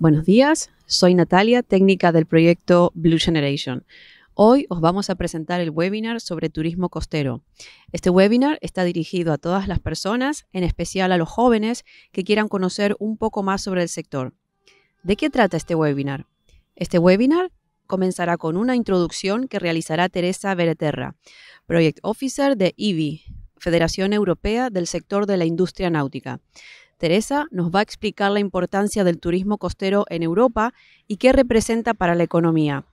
Buenos días, soy Natalia, técnica del proyecto Blue Generation. Hoy os vamos a presentar el webinar sobre turismo costero. Este webinar está dirigido a todas las personas, en especial a los jóvenes que quieran conocer un poco más sobre el sector. ¿De qué trata este webinar? Este webinar comenzará con una introducción que realizará Teresa Bereterra, Project Officer de EVI, Federación Europea del Sector de la Industria Náutica. Teresa nos va a explicar la importancia del turismo costero en Europa y qué representa para la economía,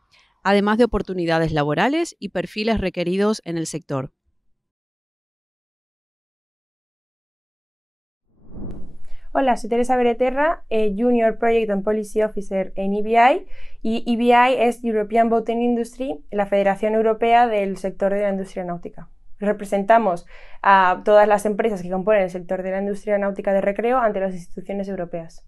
además de oportunidades laborales y perfiles requeridos en el sector. Hola, soy Teresa Bereterra, Junior Project and Policy Officer en EBI, y EBI es European Boating Industry, la Federación Europea del Sector de la Industria Náutica. Representamos a todas las empresas que componen el sector de la industria náutica de recreo ante las instituciones europeas.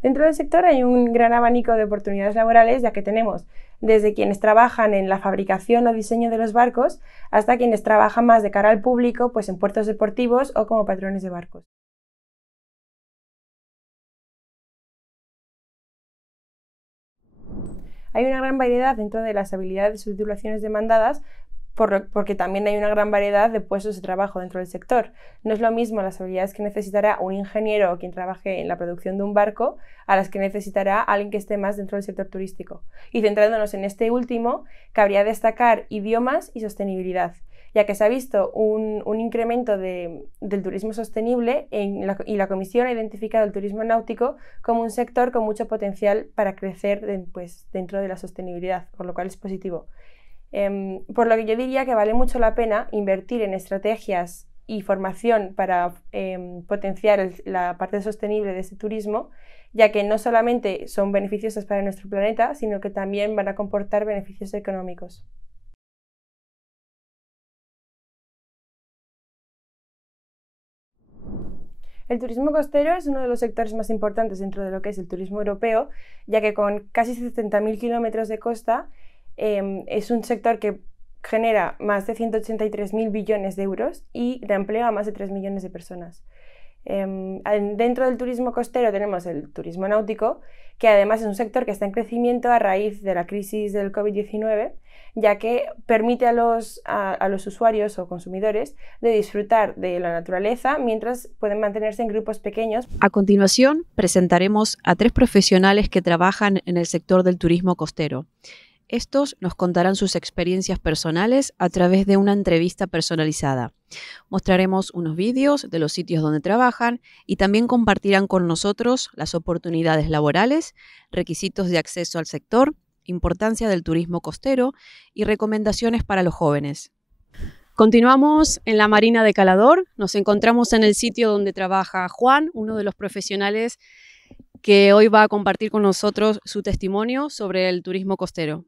Dentro del sector hay un gran abanico de oportunidades laborales, ya que tenemos desde quienes trabajan en la fabricación o diseño de los barcos hasta quienes trabajan más de cara al público, pues en puertos deportivos o como patrones de barcos. Hay una gran variedad dentro de las habilidades o titulaciones demandadas, porque también hay una gran variedad de puestos de trabajo dentro del sector. No es lo mismo las habilidades que necesitará un ingeniero o quien trabaje en la producción de un barco a las que necesitará alguien que esté más dentro del sector turístico. Y centrándonos en este último, cabría destacar idiomas y sostenibilidad, ya que se ha visto un incremento del turismo sostenible y la Comisión ha identificado el turismo náutico como un sector con mucho potencial para crecer dentro de la sostenibilidad, por lo cual es positivo. Por lo que yo diría que vale mucho la pena invertir en estrategias y formación para potenciar la parte sostenible de este turismo, ya que no solamente son beneficiosas para nuestro planeta, sino que también van a comportar beneficios económicos. El turismo costero es uno de los sectores más importantes dentro de lo que es el turismo europeo, ya que con casi 70.000 kilómetros de costa es un sector que genera más de 183.000 billones de euros y da empleo a más de 3 millones de personas. Dentro del turismo costero tenemos el turismo náutico, que además es un sector que está en crecimiento a raíz de la crisis del COVID-19, ya que permite a los usuarios o consumidores de disfrutar de la naturaleza mientras pueden mantenerse en grupos pequeños. A continuación, presentaremos a 3 profesionales que trabajan en el sector del turismo costero. Estos nos contarán sus experiencias personales a través de una entrevista personalizada. Mostraremos unos vídeos de los sitios donde trabajan y también compartirán con nosotros las oportunidades laborales, requisitos de acceso al sector, importancia del turismo costero y recomendaciones para los jóvenes. Continuamos en la Marina de Calador. Nos encontramos en el sitio donde trabaja Juan, uno de los profesionales que hoy va a compartir con nosotros su testimonio sobre el turismo costero.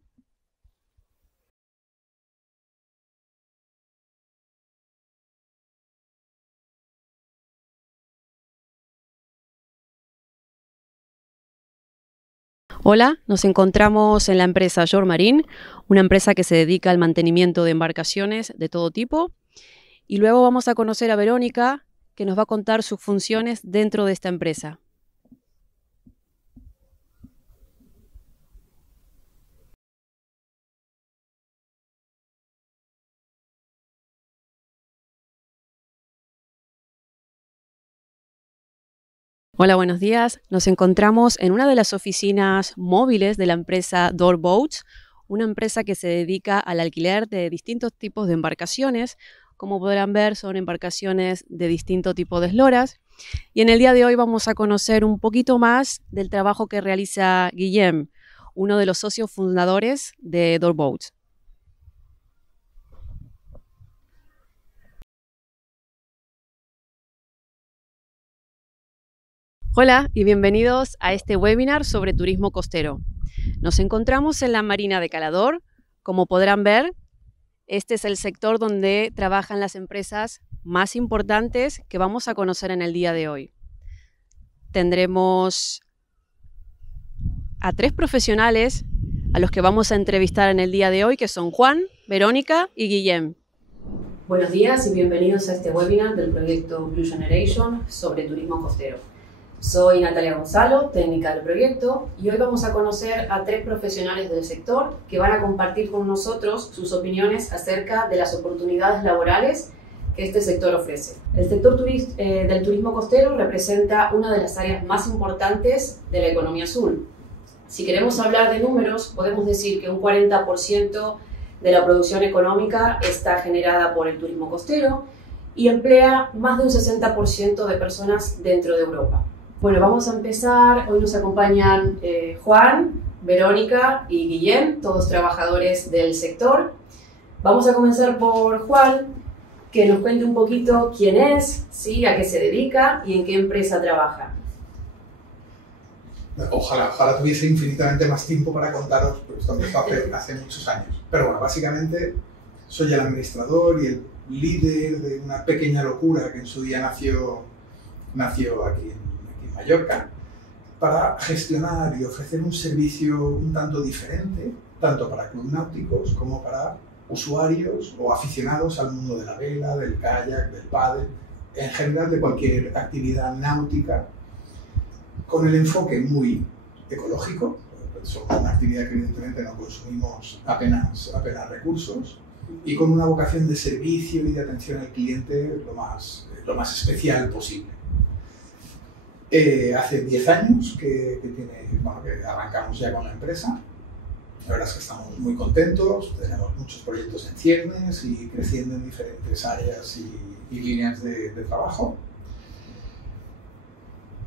Hola, nos encontramos en la empresa Jor Marine, una empresa que se dedica al mantenimiento de embarcaciones de todo tipo. Y luego vamos a conocer a Verónica, que nos va a contar sus funciones dentro de esta empresa. Hola, buenos días. Nos encontramos en una de las oficinas móviles de la empresa Door Boats, una empresa que se dedica al alquiler de distintos tipos de embarcaciones. Como podrán ver, son embarcaciones de distinto tipo de esloras. Y en el día de hoy vamos a conocer un poquito más del trabajo que realiza Guillem, uno de los socios fundadores de Door Boats. Hola y bienvenidos a este webinar sobre turismo costero. Nos encontramos en la Marina de Calador. Como podrán ver, este es el sector donde trabajan las empresas más importantes que vamos a conocer en el día de hoy. Tendremos a 3 profesionales a los que vamos a entrevistar en el día de hoy, que son Juan, Verónica y Guillem. Buenos días y bienvenidos a este webinar del proyecto Blue Generation sobre turismo costero. Soy Natalia Gonzalo, técnica del proyecto, y hoy vamos a conocer a 3 profesionales del sector que van a compartir con nosotros sus opiniones acerca de las oportunidades laborales que este sector ofrece. El sector del turismo costero representa una de las áreas más importantes de la economía azul. Si queremos hablar de números, podemos decir que un 40% de la producción económica está generada por el turismo costero y emplea más de un 60% de personas dentro de Europa. Bueno, vamos a empezar. Hoy nos acompañan Juan, Verónica y Guillem, todos trabajadores del sector. Vamos a comenzar por Juan, que nos cuente un poquito quién es, ¿sí?, a qué se dedica y en qué empresa trabaja. Ojalá tuviese infinitamente más tiempo para contaros, pero esto empezó hace muchos años. Pero bueno, básicamente soy el administrador y el líder de una pequeña locura que en su día nació aquí en Mallorca, para gestionar y ofrecer un servicio un tanto diferente, tanto para clubes náuticos como para usuarios o aficionados al mundo de la vela, del kayak, del pádel, en general de cualquier actividad náutica, con el enfoque muy ecológico. Somos una actividad que evidentemente no consumimos apenas recursos, y con una vocación de servicio y de atención al cliente lo más especial posible. Hace 10 años que arrancamos ya con la empresa. La verdad es que estamos muy contentos, tenemos muchos proyectos en ciernes y creciendo en diferentes áreas y líneas de trabajo.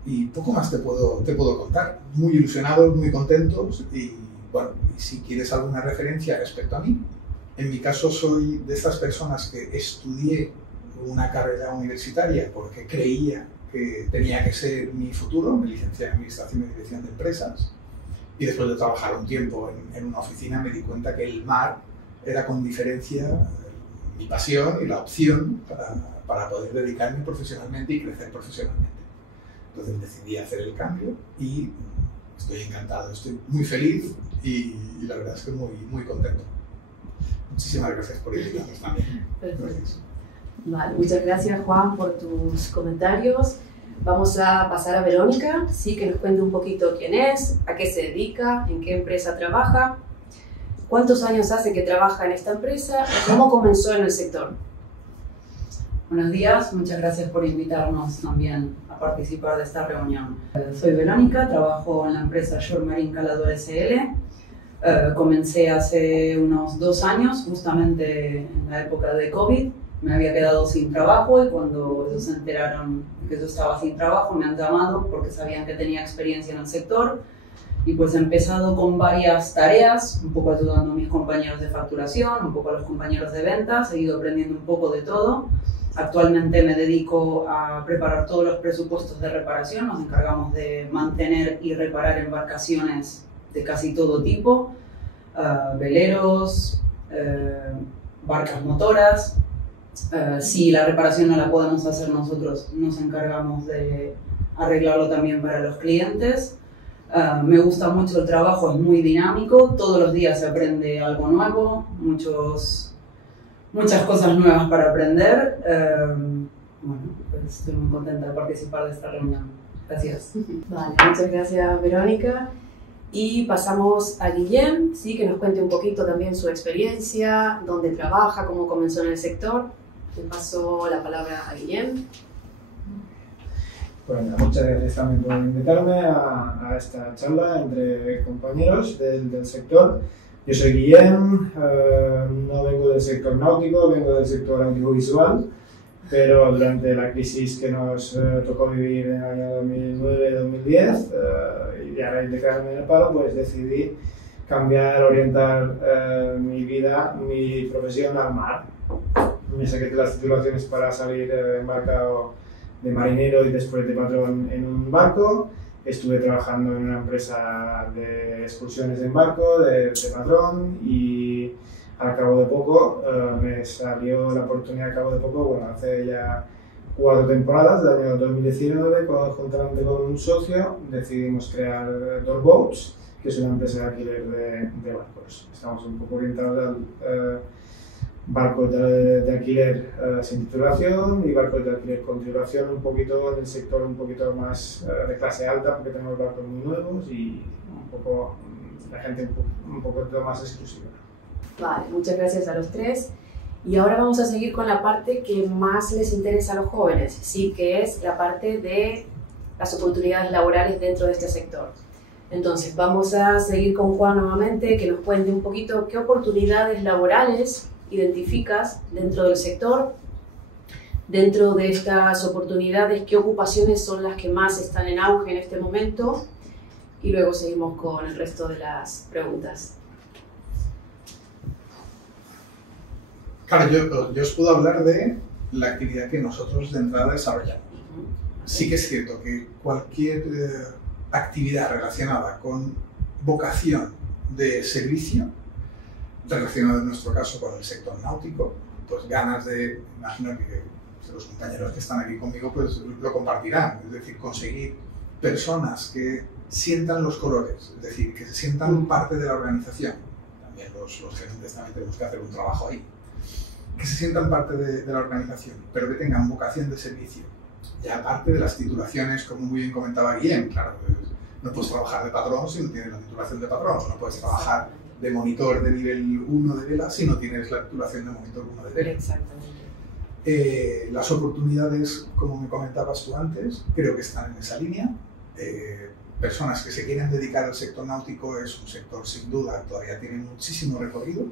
Y poco más te puedo contar. Muy ilusionados, muy contentos, y bueno, si quieres alguna referencia respecto a mí, en mi caso soy de estas personas que estudié una carrera universitaria porque creía que tenía que ser mi futuro. Me licencié en Administración y Dirección de Empresas, y después de trabajar un tiempo en una oficina me di cuenta que el mar era con diferencia mi pasión y la opción para poder dedicarme profesionalmente y crecer profesionalmente. Entonces decidí hacer el cambio y estoy encantado, estoy muy feliz y la verdad es que muy contento. Muchísimas gracias por invitarnos también. Gracias. Vale, muchas gracias, Juan, por tus comentarios. Vamos a pasar a Verónica, sí, que nos cuente un poquito quién es, a qué se dedica, en qué empresa trabaja, cuántos años hace que trabaja en esta empresa y cómo comenzó en el sector. Buenos días, muchas gracias por invitarnos también a participar de esta reunión. Soy Verónica, trabajo en la empresa Shore Marine Calador S.L. Comencé hace unos 2 años, justamente en la época de COVID. Me había quedado sin trabajo y cuando ellos se enteraron que yo estaba sin trabajo me han llamado porque sabían que tenía experiencia en el sector, y pues he empezado con varias tareas, un poco ayudando a mis compañeros de facturación, un poco a los compañeros de ventas, he ido aprendiendo un poco de todo. Actualmente me dedico a preparar todos los presupuestos de reparación. Nos encargamos de mantener y reparar embarcaciones de casi todo tipo, veleros, barcas motoras. Si la reparación no la podemos hacer nosotros, nos encargamos de arreglarlo también para los clientes. Me gusta mucho el trabajo, es muy dinámico, todos los días se aprende algo nuevo, muchas cosas nuevas para aprender. Bueno, pues estoy muy contenta de participar de esta reunión. Gracias. Vale, muchas gracias, Verónica. Y pasamos a Guillem, ¿sí?, que nos cuente un poquito también su experiencia, dónde trabaja, cómo comenzó en el sector. Le paso la palabra a Guillem. Bueno, muchas gracias también por invitarme a esta charla entre compañeros del sector. Yo soy Guillem, no vengo del sector náutico, vengo del sector audiovisual, pero durante la crisis que nos tocó vivir en el año 2009-2010 y a raíz de quedarme en el paro, pues decidí orientar mi vida, mi profesión al mar. Me saqué las titulaciones para salir embarcado de marinero y después de patrón en un barco. Estuve trabajando en una empresa de excursiones en barco, de patrón, y al cabo de poco me salió la oportunidad, hace ya 4 temporadas, del año 2019, cuando juntamente con un socio decidimos crear Door Boats, que es una empresa de alquiler de barcos. Estamos un poco orientados barcos de alquiler sin titulación y barcos de alquiler con titulación, un poquito en el sector un poquito más de clase alta, porque tenemos barcos muy nuevos y un poco la gente un poco más exclusiva. Vale, muchas gracias a los tres. Y ahora vamos a seguir con la parte que más les interesa a los jóvenes, sí, que es la parte de las oportunidades laborales dentro de este sector. Entonces, vamos a seguir con Juan nuevamente, que nos cuente un poquito qué oportunidades laborales identificas dentro del sector. Dentro de estas oportunidades, qué ocupaciones son las que más están en auge en este momento. Y luego seguimos con el resto de las preguntas. Claro, yo os puedo hablar de la actividad que nosotros de entrada desarrollamos. Sí que es cierto que cualquier actividad relacionada con vocación de servicio, relacionada en nuestro caso con el sector náutico, pues ganas de, imagino que los compañeros que están aquí conmigo pues lo compartirán, es decir, conseguir personas que sientan los colores, es decir, que se sientan parte de la organización. También los gerentes también tenemos que hacer un trabajo ahí. Que se sientan parte de la organización, pero que tengan vocación de servicio. Y aparte de las titulaciones, como muy bien comentaba Guillem, claro, no puedes trabajar de patrón si no tienes la titulación de patrón, no puedes trabajar de monitor de nivel 1 de vela si no tienes la titulación de monitor 1 de vela. Exactamente. Las oportunidades, como me comentabas tú antes, creo que están en esa línea. Personas que se quieren dedicar al sector náutico es un sector sin duda, todavía tiene muchísimo recorrido.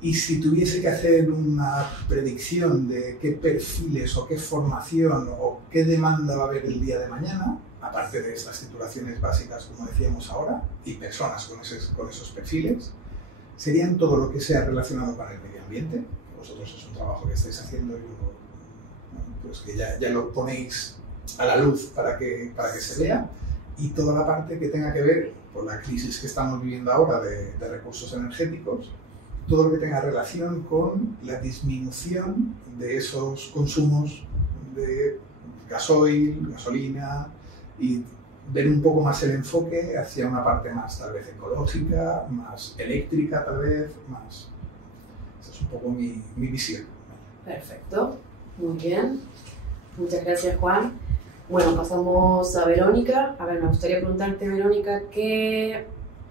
Y si tuviese que hacer una predicción de qué perfiles o qué formación o qué demanda va a haber el día de mañana, aparte de estas titulaciones básicas, como decíamos ahora, y personas con esos perfiles, serían todo lo que sea relacionado con el medio ambiente, que vosotros es un trabajo que estáis haciendo y pues que ya lo ponéis a la luz para que se vea, y toda la parte que tenga que ver con la crisis que estamos viviendo ahora de recursos energéticos, todo lo que tenga relación con la disminución de esos consumos de gasoil, gasolina, y ver un poco más el enfoque hacia una parte más tal vez ecológica, más eléctrica tal vez, más... Esa es un poco mi visión. Perfecto, muy bien. Muchas gracias, Juan. Bueno, pasamos a Verónica. A ver, me gustaría preguntarte, Verónica, ¿qué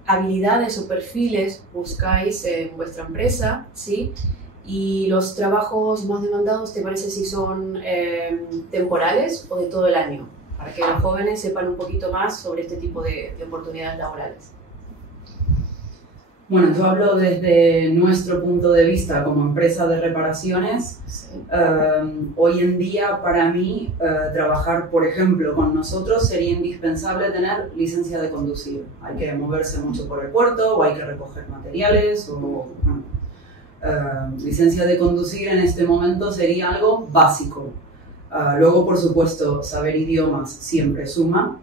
habilidades o perfiles buscáis en vuestra empresa, ¿sí? Y los trabajos más demandados, ¿te parece si son temporales o de todo el año? Para que los jóvenes sepan un poquito más sobre este tipo de oportunidades laborales. Bueno, yo hablo desde nuestro punto de vista como empresa de reparaciones. Sí. Hoy en día, para mí, trabajar, por ejemplo, con nosotros sería indispensable tener licencia de conducir. Hay que moverse mucho por el puerto o hay que recoger materiales. Licencia de conducir en este momento sería algo básico. Luego, por supuesto, saber idiomas siempre suma.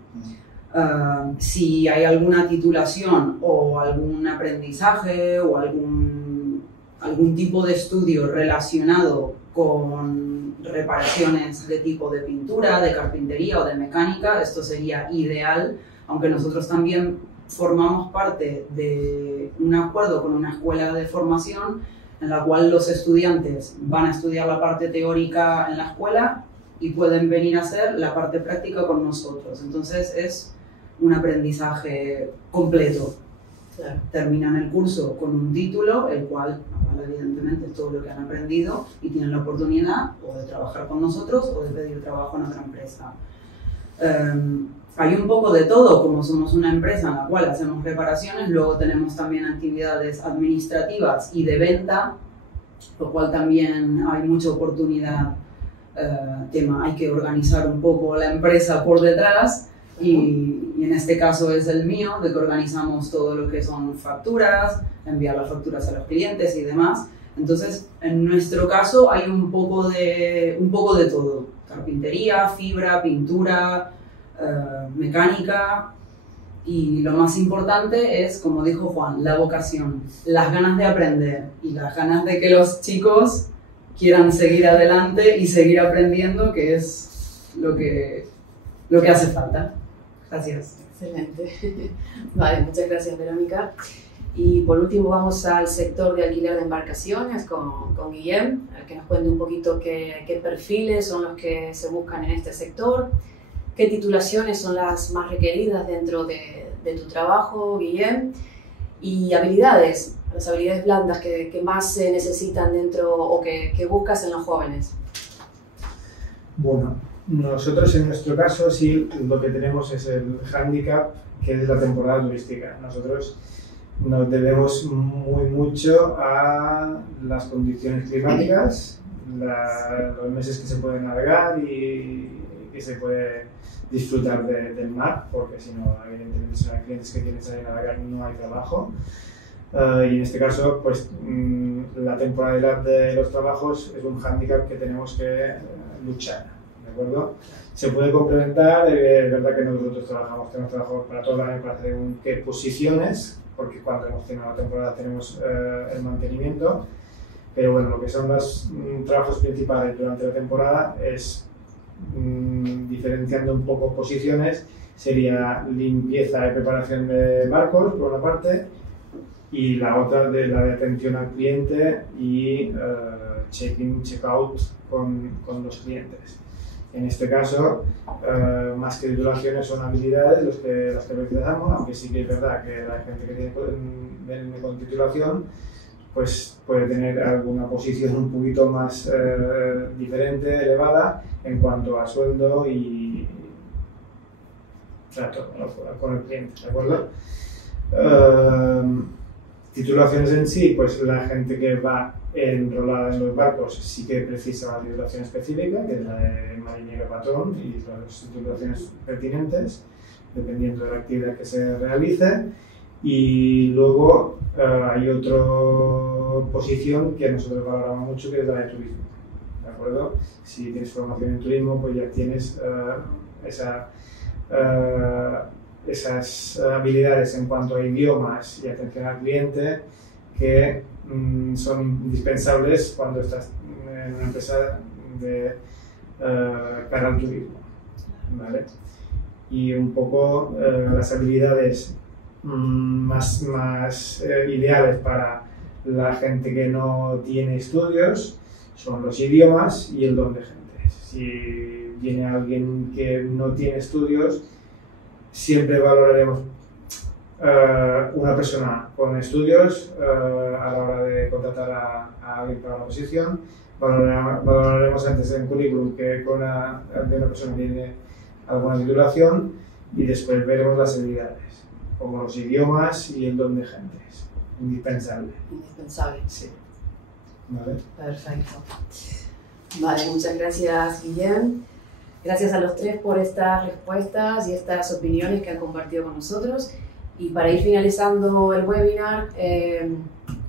Si hay alguna titulación o algún aprendizaje o algún tipo de estudio relacionado con reparaciones de tipo de pintura, de carpintería o de mecánica, esto sería ideal, aunque nosotros también formamos parte de un acuerdo con una escuela de formación en la cual los estudiantes van a estudiar la parte teórica en la escuela y pueden venir a hacer la parte práctica con nosotros. Entonces es un aprendizaje completo. Claro. Terminan el curso con un título, el cual evidentemente es todo lo que han aprendido y tienen la oportunidad o de trabajar con nosotros o de pedir trabajo en otra empresa. Hay un poco de todo, como somos una empresa en la cual hacemos reparaciones, luego tenemos también actividades administrativas y de venta, lo cual también hay mucha oportunidad. Hay que organizar un poco la empresa por detrás. Y en este caso es el mío, de que organizamos todo lo que son facturas, enviar las facturas a los clientes y demás. Entonces, en nuestro caso hay un poco de todo. Carpintería, fibra, pintura, mecánica. Y lo más importante es, como dijo Juan, la vocación, las ganas de aprender y las ganas de que los chicos quieran seguir adelante y seguir aprendiendo, que es lo que hace falta. Gracias. Excelente. Vale, muchas gracias, Verónica. Y por último vamos al sector de alquiler de embarcaciones con Guillem, que nos cuente un poquito qué perfiles son los que se buscan en este sector, qué titulaciones son las más requeridas dentro de tu trabajo, Guillem, y habilidades, las habilidades blandas que más se necesitan dentro o que buscas en los jóvenes. Bueno, nosotros en nuestro caso sí lo que tenemos es el hándicap, que es la temporada turística. Nosotros nos debemos mucho a las condiciones climáticas, los meses que se puede navegar y que se puede disfrutar del mar, porque si no, evidentemente, si no hay clientes que quieren salir a navegar, no hay trabajo. Y en este caso, pues la temporalidad de los trabajos es un hándicap que tenemos que luchar, ¿de acuerdo? Se puede complementar, es verdad que nosotros tenemos trabajo para todo el año para según qué posiciones, porque cuando hemos tenido la temporada tenemos el mantenimiento, pero bueno, lo que son los trabajos principales durante la temporada es, diferenciando un poco posiciones, sería limpieza y preparación de barcos, por una parte, y la otra de la de atención al cliente y check-in, check-out con los clientes. En este caso, más que titulaciones son habilidades las que utilizamos, aunque sí que es verdad que la gente que viene con titulación pues puede tener alguna posición un poquito más diferente, elevada, en cuanto a sueldo y trato con el cliente, ¿de acuerdo? Titulaciones en sí, pues la gente que va enrolada en los barcos sí que precisa una titulación específica, que es la de marinero patrón, y las titulaciones pertinentes, dependiendo de la actividad que se realice. Y luego hay otra posición que nosotros valoramos mucho, que es la de turismo, ¿de acuerdo? Si tienes formación en turismo, pues ya tienes esas habilidades en cuanto a idiomas y atención al cliente que son indispensables cuando estás en una empresa de cara al turismo, ¿vale? Y un poco las habilidades más ideales para la gente que no tiene estudios son los idiomas y el don de gente. Si viene alguien que no tiene estudios, siempre valoraremos una persona con estudios a la hora de contratar a alguien para una posición. Valoraremos antes en el currículum que una persona tiene alguna titulación, y después veremos las habilidades, como los idiomas y el don de gente. Es indispensable. Indispensable. Sí. ¿Vale? Perfecto. Vale, muchas gracias, Guillem. Gracias a los tres por estas respuestas y estas opiniones que han compartido con nosotros. Y para ir finalizando el webinar,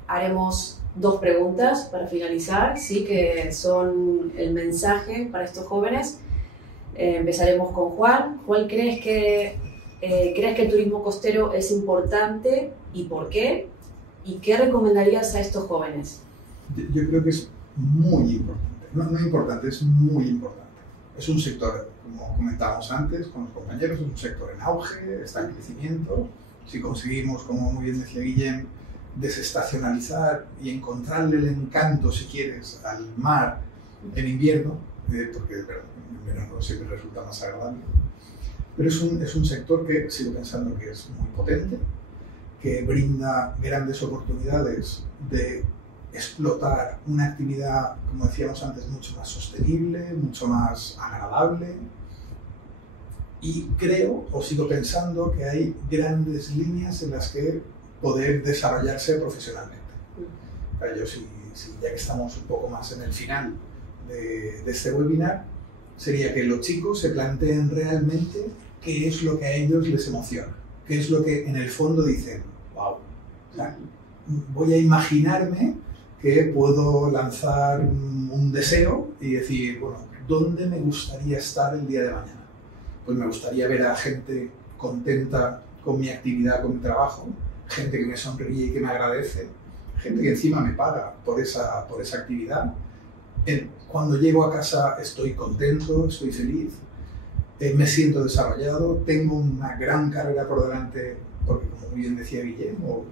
haremos 2 preguntas para finalizar, ¿sí? Que son el mensaje para estos jóvenes. Empezaremos con Juan. Juan, ¿crees que el turismo costero es importante y por qué? ¿Y qué recomendarías a estos jóvenes? Yo creo que es muy importante. No importante, es muy importante. Es un sector, como comentábamos antes con los compañeros, es un sector en auge, está en crecimiento. Si conseguimos, como muy bien decía Guillem, desestacionalizar y encontrarle el encanto, si quieres, al mar en invierno, porque en verano siempre resulta más agradable, pero es un sector que sigo pensando que es muy potente, que brinda grandes oportunidades de explotar una actividad, como decíamos antes, mucho más sostenible, mucho más agradable, y creo, o sigo pensando, que hay grandes líneas en las que poder desarrollarse profesionalmente. Yo, ya que estamos un poco más en el final de este webinar, sería que los chicos se planteen realmente qué es lo que a ellos les emociona, qué es lo que en el fondo dicen, wow, o sea, voy a imaginarme que puedo lanzar un deseo y decir, bueno, ¿dónde me gustaría estar el día de mañana? Pues me gustaría ver a gente contenta con mi actividad, con mi trabajo, gente que me sonríe y que me agradece, gente que encima me paga por esa actividad. Cuando llego a casa estoy contento, estoy feliz, me siento desarrollado, tengo una gran carrera por delante, porque como muy bien decía Guillermo,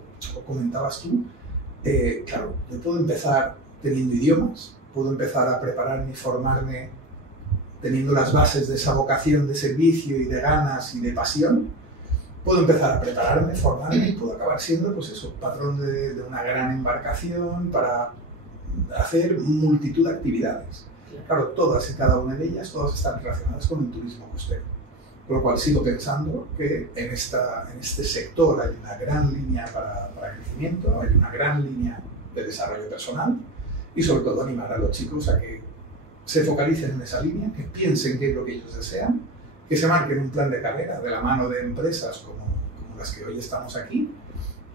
comentabas tú, claro, yo puedo empezar teniendo idiomas, puedo empezar a prepararme y formarme teniendo las bases de esa vocación de servicio y de ganas y de pasión. Puedo empezar a prepararme, formarme y puedo acabar siendo, pues eso, patrón de una gran embarcación para hacer multitud de actividades. Claro, todas y cada una de ellas, todas están relacionadas con el turismo costero. Por lo cual sigo pensando que en este sector hay una gran línea para crecimiento, hay una gran línea de desarrollo personal y sobre todo animar a los chicos a que se focalicen en esa línea, que piensen qué es lo que ellos desean, que se marquen un plan de carrera de la mano de empresas como las que hoy estamos aquí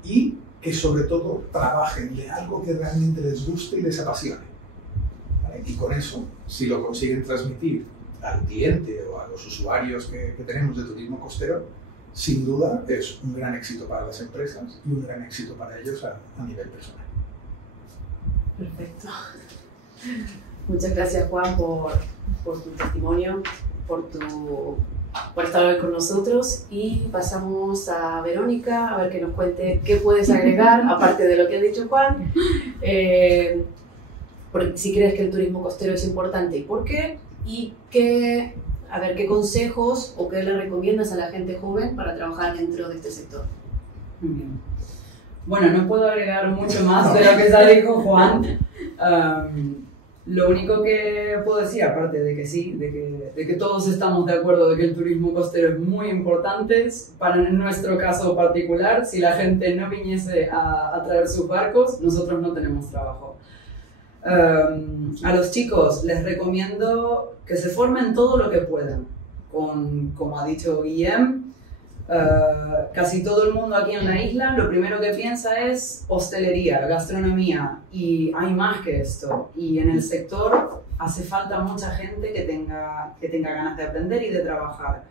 y que sobre todo trabajen de algo que realmente les guste y les apasione. ¿Vale? Y con eso, si lo consiguen transmitir al cliente o a los usuarios que tenemos de turismo costero, sin duda es un gran éxito para las empresas y un gran éxito para ellos a nivel personal. Perfecto. Muchas gracias, Juan, por tu testimonio, por estar hoy con nosotros, y pasamos a Verónica a ver que nos cuente qué puedes agregar, aparte de lo que ha dicho Juan, si crees que el turismo costero es importante y por qué, y a ver qué consejos o qué le recomiendas a la gente joven para trabajar dentro de este sector. Muy bien. Bueno, no puedo agregar mucho más de lo que ya dijo Juan. Lo único que puedo decir, aparte de que sí, de que todos estamos de acuerdo de que el turismo costero es muy importante, para nuestro caso particular, si la gente no viniese a traer sus barcos, nosotros no tenemos trabajo. A los chicos les recomiendo que se formen todo lo que puedan. Como ha dicho Guillem, casi todo el mundo aquí en la isla lo primero que piensa es hostelería, gastronomía, y hay más que esto. Y en el sector hace falta mucha gente que tenga ganas de aprender y de trabajar.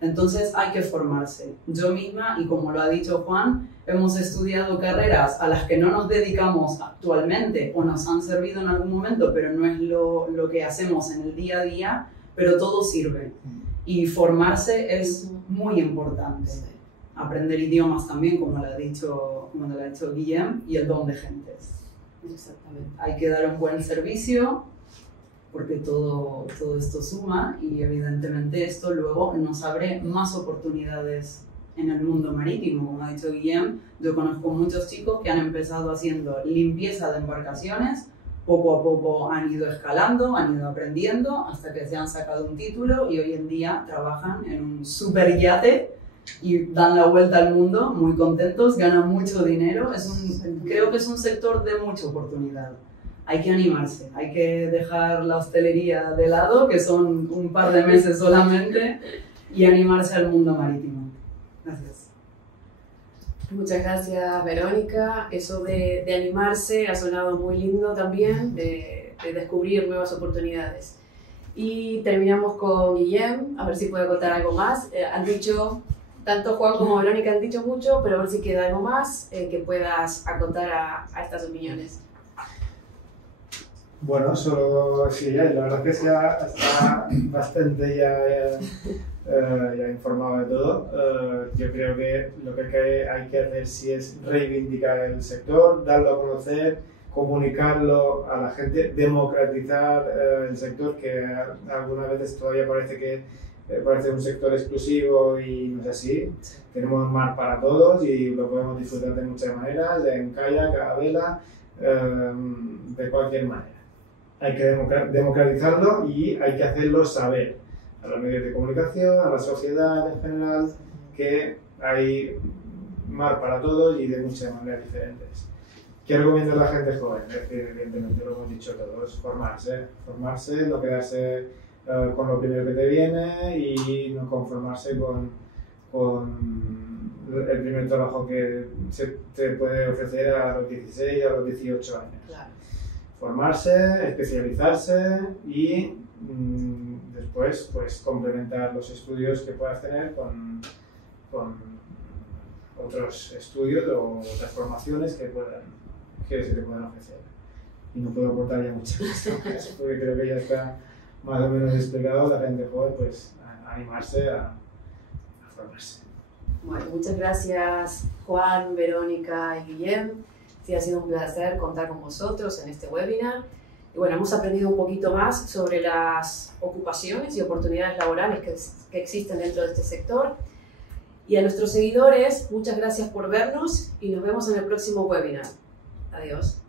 Entonces hay que formarse. Yo misma, y como lo ha dicho Juan, hemos estudiado carreras a las que no nos dedicamos actualmente o nos han servido en algún momento, pero no es lo que hacemos en el día a día, pero todo sirve. Y formarse es muy importante. Aprender idiomas también, como lo ha dicho Guillem, y el don de gentes. Exactamente. Hay que dar un buen servicio, porque todo esto suma, y evidentemente esto luego nos abre más oportunidades en el mundo marítimo. Como ha dicho Guillem, yo conozco muchos chicos que han empezado haciendo limpieza de embarcaciones, poco a poco han ido escalando, han ido aprendiendo hasta que se han sacado un título y hoy en día trabajan en un super yate y dan la vuelta al mundo muy contentos, ganan mucho dinero. Creo que es un sector de mucha oportunidad. Hay que animarse, hay que dejar la hostelería de lado, que son un par de meses solamente, y animarse al mundo marítimo. Gracias. Muchas gracias, Verónica. Eso de animarse ha sonado muy lindo también, de descubrir nuevas oportunidades. Y terminamos con Guillem, a ver si puede contar algo más. Han dicho, tanto Juan como Verónica han dicho mucho, pero a ver si queda algo más que puedas acotar a estas opiniones. Bueno, solo sí, la verdad es que ya está bastante ya informado de todo. Yo creo que lo que hay que hacer sí es reivindicar el sector, darlo a conocer, comunicarlo a la gente, democratizar el sector, que algunas veces todavía parece un sector exclusivo y no es así. Tenemos mar para todos y lo podemos disfrutar de muchas maneras, en kayak, a vela, de cualquier manera. Hay que democratizarlo y hay que hacerlo saber a los medios de comunicación, a la sociedad en general, que hay mar para todos y de muchas maneras diferentes. ¿Qué recomiendo a la gente joven? Es decir, evidentemente lo hemos dicho todos, formarse, no quedarse con lo primero que te viene y no conformarse con el primer trabajo que se te puede ofrecer a los 16, a los 18 años. Claro. Formarse, especializarse y después pues complementar los estudios que puedas tener con otros estudios o otras formaciones que se te puedan ofrecer. Y no puedo aportar ya mucho más, porque creo que ya está más o menos explicado. La gente joven pues a animarse a formarse. Bueno, muchas gracias Juan, Verónica y Guillem. Sí, ha sido un placer contar con vosotros en este webinar. Y bueno, hemos aprendido un poquito más sobre las ocupaciones y oportunidades laborales que existen dentro de este sector. Y a nuestros seguidores, muchas gracias por vernos y nos vemos en el próximo webinar. Adiós.